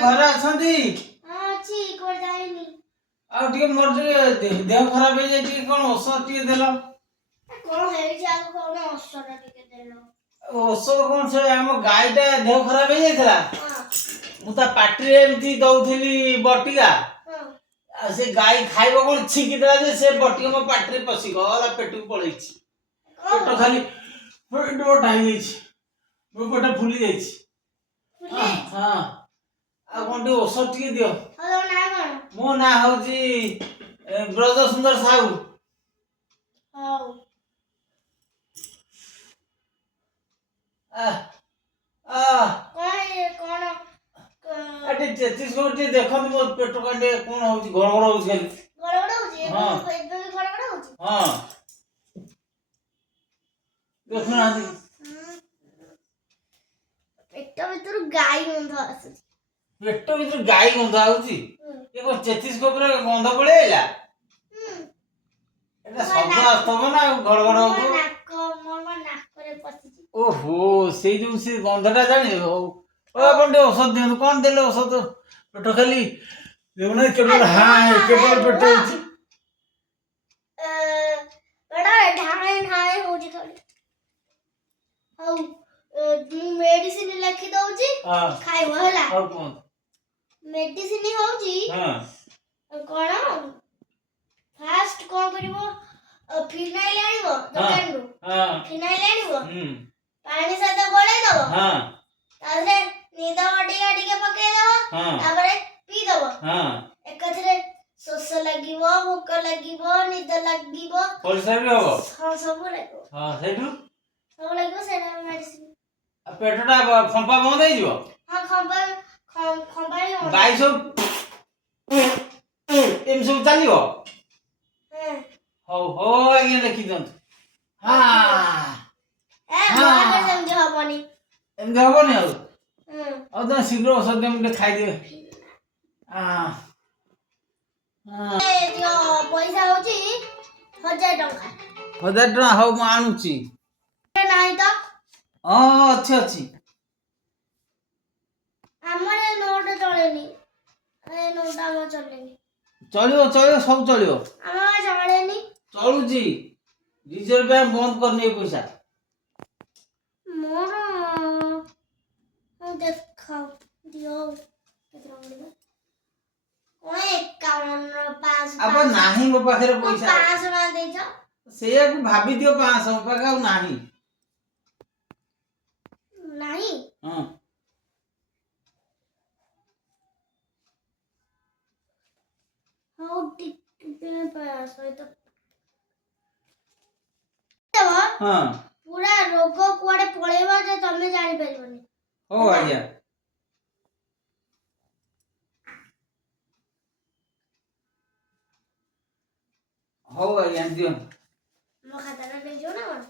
ଘରେ ଅଛନ୍ତି? ହଁ ଅଛି କୋड ଯାଇନି। ଆଉ ଟିକେ ମୋର ଟିକେ ଦେହ ଖରାପ ହେଇ ଯାଇ ଟିକେ କଣ ଔଷଧ ଟିକେ ଦେଲ। କଣ ହେଇଛି ଆଉ କଣ ଔଷଧ ଟିକେ ଦେଲ? ଔଷଧ କଣ ସେ ଆମ ଗାଈଟା ଦେହ ଖରାପ ହେଇ ଯାଇଥିଲା। ମୁଁ ତା ପାଟିରେ ଏମିତି ଦଉଥିଲି ବଟିକା। ଆଉ ସେ ଗାଈ ଖାଇବ କଣ ଛିଙ୍କି ଦେଲା ଯେ ସେ ବଟିକା ମୋ ପାଟିରେ ପଶିଗଲା ପେଟକୁ ପଳେଇଛି। ପେଟ ଖାଲି ପେଟ ହେଇଯାଇଛି। ମୋ ପେଟ ଫୁଲି ଯାଇଛି। ହଁ ଆଉ କଣ ଟିକେ ଔଷଧ ଟିକେ ଦିଅ। ମୋ ନାଁ ହଉଛି ବ୍ରଜ ସୁନ୍ଦର ସାହୁ। ହଉ ତେତିଶ ଟିକେ ଦେଖନ୍ତୁ ମୋ ପେଟ କାଣ୍ଡେ କଣ ହଉଛି ଘଡଘଡ ହଉଛି ଖାଲି। ହଁ ଦେଖୁନାହାନ୍ତି ପେଟ ଭିତରୁ ଗାଈ ଗନ୍ଧ ଆସୁଛି। ପେଟ ଭିତରୁ ଗାଈ ଗନ୍ଧ ଆସୁଛି। ଏ କଣ ତେତିଶ ଉପରେ ଗନ୍ଧ ପଳେଇ ଆଇଲା। ଏଟା ଶବ୍ଦ ଆସୁଥିବ ନା ଘଡଘଡ ହଉଥିବ। ଓହୋ ସେଇ ଯୋଉ ସେ ଗନ୍ଧଟା ଜାଣିବେ। ହଉ ଆପଣ ଟିକେ ଔଷଧ ଦିଅନ୍ତୁ। କଣ ଦେଲେ ଔଷଧ? ପେଟ ଖାଲି ଦେଖୁନା କେବଳ କେବଳ ପେଟ ହଉଛି। ହଉ ମୁଁ ମେଡିସିନ ଲେଖି ଦଉଛି ଖାଇବ ହେଲା। ହଉ କୁହନ୍ତୁ। ମେଡିସିନ ହଉଛି କଣ ଫାଷ୍ଟ କଣ କରିବ? ଫିନାଇଲ ଆଣିବ ଦୋକାନରୁ। ଫିନାଇଲ ଆଣିବ ପାଣି ସହିତ ଗୋଳେଇ ଦବ। ତାପରେ ନିଦ ବଟିକା ଟିକେ ପକେଇଦବ। ତାପରେ ପିଇଦବ। ଏକାଥରେ ଶୋଷ ଲାଗିବ, ଭୋକ ଲାଗିବ, ନିଦ ଲାଗିବ, ପରିସ୍ରା ବି ହବ। ହଁ ସବୁ ଲାଗିବ। ସେଇଠୁ ସବୁ ଲାଗିବ ସେଇଟା ମେଡିସିନ। ଆଉ ପେଟଟା ଫମ୍ପା ବନ୍ଦ ହେଇଯିବ। ଖମ୍ବା ଗାଈ ସବୁ ଏମିତି ସବୁ ଚାଲିବ। ହଉ ହଉ ଆଜ୍ଞା ଲେଖି ଦିଅନ୍ତୁ। ସେମିତି ହବନି। ଏମିତି ହବନି ଆଉ ତମେ ଶୀଘ୍ର ଔଷଧ ଦିଅ ମୁଁ ଟିକେ ଖାଇଦେବେ। ପଇସା ହଉଛି 1000 ଟଙ୍କା। 1000 ଟଙ୍କା ହଉ ମୁଁ ଆଣୁଛି। ନାହିଁ ତ। ହଁ ଅଛି ଅଛି। ଆମର ନୋଟ ଚଳେନି। ନୋଟ ଆମର ଚଲେନି। ଚଳିବ ଚଳିବ ସବୁ ଚଳିବ। ଆମର ଚଳେନି। ଚଳୁଛି। ରିଜର୍ଭ ବ୍ୟାଙ୍କ ବନ୍ଦ କରିନି ଏ ପଇସା। ମୋର ଦେଖ ଦିଅ अब नाही ମୋ ପାଖରେ ପଇସା। 500 ଟଙ୍କା ଦେଇଛ। ସେଇଆକୁ ଭାବି ଦିଅ 500 ମୋ ପାଖରେ ଆଉ ନାହିଁ। ନାହିଁ? ହଁ। ହଉ ଟିକେ ସହିତ ହଁ। ପୁରା ରୋଗ କୁଆଡେ ପଳେଇବ ଯେ ତମେ ଜାଣି ପାରିବନି। ହଉ ଆଜ୍ଞା। ହଉ ଆଜ୍ଞା ଦିଅ। ମୋ ଖାତାଟା ନେଇଯିବ ନା କଣ?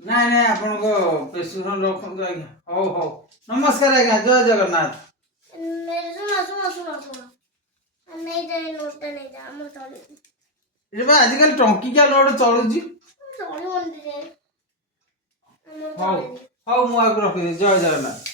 ନାଇଁ ନାଇଁ ଆପଣଙ୍କ ପ୍ରେସକ୍ରିପସନ ରଖନ୍ତୁ ଆଜ୍ଞା। ହଉ ହଉ ନମସ୍କାର ଆଜ୍ଞା ଜୟ ଜଗନ୍ନାଥ। ଶୁଣ ନେଇଯା ନୋଟଟା ନେଇଯା ଆମର ଚଳିବ। ଏବେ ଆଜିକାଲି ଟଙ୍କିକିଆ ନୋଟ ଚଳୁଛି। ଚଳିବନି ରେ। ହଉ ହଉ ମୁଁ ଆକୁ ରଖିଦେବି ଜୟ ଜଗନ୍ନାଥ।